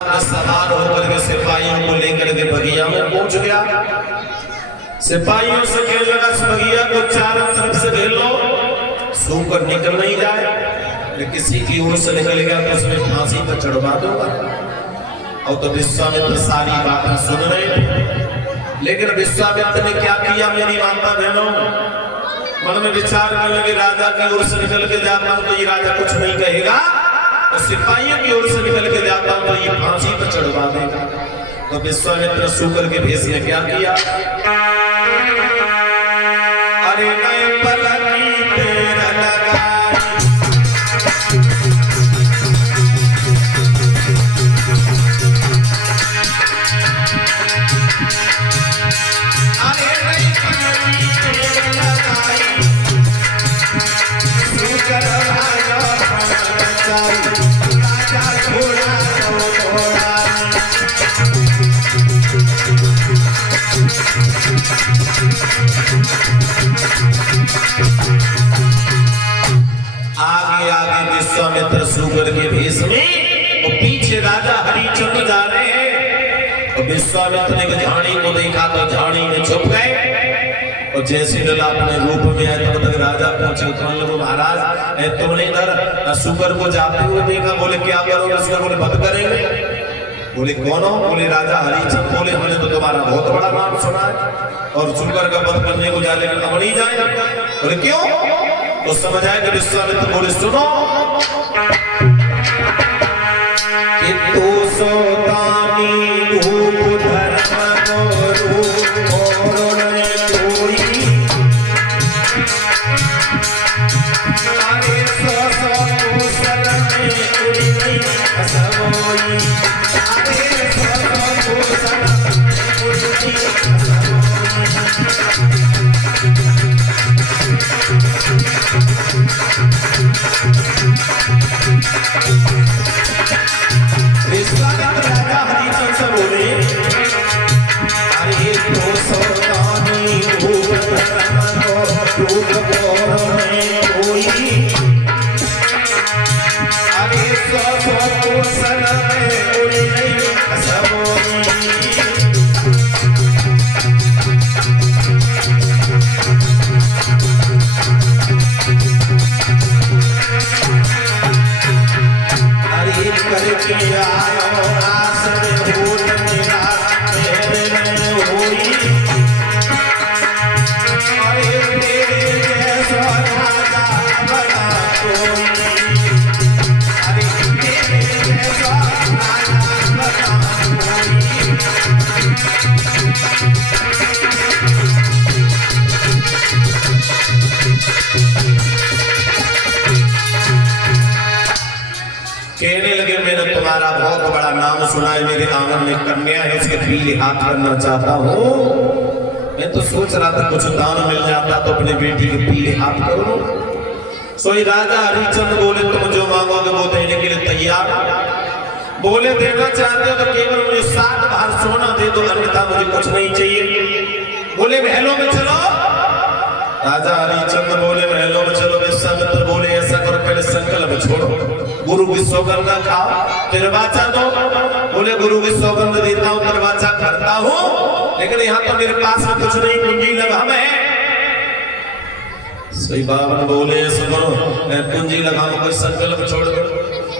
सवार होकर के सिपाहियों को लेकर के बगिया में पहुंच गया। सिपाहियों से कहने लगा, बगिया को चारों तरफ से घेर लो, सूकर निकल नहीं जाए, किसी की ओर से निकल गया तो उसमें फांसी पर चढ़वा दूंगा। और तो विश्वामित्र सारी बातें सुन रहे, लेकिन विश्वामित्र ने क्या किया मेरी माता बहनों, मन में विचार करने लगे, राजा की ओर से निकल के जाता हूं तो ये राजा कुछ नहीं कहेगा, और सिपाहियों की ओर से निकल के जाता हूं तो ये फांसी पर चढ़वा देगा। तो विश्वामित्र सूकर के भेष ने क्या किया, अरे नए पलकी तेरा लगाई, अरे नए पलकी तेरा लगाई, सूकर राजा राजा घोड़ा घोड़ा। आगे आगे विश्वामित्र सूकर के भेष में और पीछे राजा हरिचंद्र जा रहे हैं। और विश्वामित्र ने झाड़ी को देखा तो झाड़ी में छुप गए, और जैसे लला अपने रूप में आए तब तक राजा पहुंचे। तो महाराज तुमने इधर सूकर को जाते हुए देखा, बोले क्या करोगे? सूकर बोले वध करेंगे। बोले कौन हो? बोले राजा हरिचंद्र। बोले हमने तो तुम्हारा बहुत बड़ा नाम सुना है और सूकर का वध करने को जाए, लेकिन हम नहीं जाए। बोले क्यों? तो समझ आए कि विश्वामित्र बोले सुनो कि तू सोतानी रूप धर्म रूप और कोई, अरे सो कुशल में कोई नहीं असमोई, अरे सो कुशल कोई नहीं असमोई। विश्वामित्र राजा हरिचंद्र से बोले, अरे तो सोतानी रूप रूप कोई, अरे सो कुशल में कोई नहीं असमोई। करके आयो आस में भूत निराश मेरे में होई, अरे तेरे जैसा राजा बना कोई, अरे तेरे जैसा राजा बना कोई। कहने लगे, मैंने तुम्हारा बहुत बड़ा नाम सुना है, मेरे आंगन में कन्या है, उसके पीले हाथ करना चाहता हूँ। मैं तो सोच रहा था कुछ दान मिल जाता तो अपने बेटी के पीले हाथ करो। सोई राजा हरिचंद्र बोले, तुम जो मांगोगे वो देने के लिए तैयार। बोले देना चाहते हो तो केवल मुझे 7 बार सोना दे दो, अन्यथा मुझे कुछ नहीं चाहिए। बोले महलों में चलो। राजा हरिचंद्र बोले महलों में चलो। विश्वामित्र बोले ऐसा करो, पहले संकल्प छोड़ो, गुरु की सौगंध खाओ फिर वाचा दो। बोले गुरु की सौगंध देता हूँ फिर वाचा करता हूँ, लेकिन यहाँ तो मेरे पास में कुछ नहीं, कुंजी लगाम है। सही बाबन बोले सुनो, कुंजी लगाम कोई संकल्प छोड़ दो।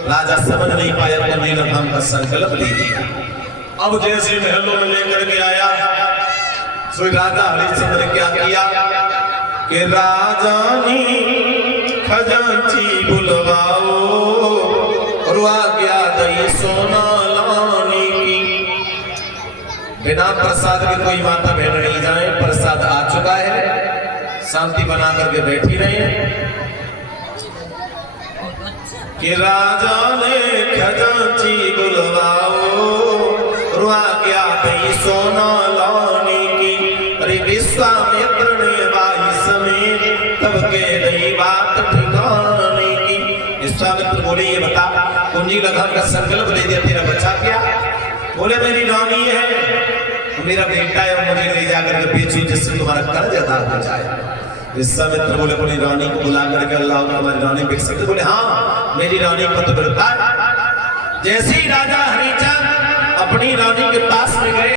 राजा समझ नहीं पाया, कुंजी लगाम का संकल्प ले लिया। अब जैसे महलों में लेकर के आया, सोई राजा हरिश्चंद्र ने क्या किया कि राजानी खजांची बुलवाओ और आज्ञा दई सोना लाने की। बिना प्रसाद के कोई माता बहन नहीं जाए, प्रसाद आ चुका है, शांति बना करके बैठी रहे कि राजा ने खजांची बुलवाओ और आज्ञा दई सोना लाने की। अरे विश्वामित्र ने बाई समय तब के रही बात ठिकाने की। विश्वामित्र बोले ये बता, कुंजी लगाम का संकल्प ले दिया, तेरा बच्चा क्या? बोले मेरी रानी है, मेरा बेटा है, मुझे ले जाकर के बेचो जिससे तुम्हारा कर्ज अदा हो जाए। विश्वामित्र बोले अपनी रानी को बुला करके अल्लाह हमारी रानी बिक सकती? बोले हाँ मेरी रानी पतिव्रता। जैसे ही राजा हरिचंद्र अपनी रानी के पास में गए।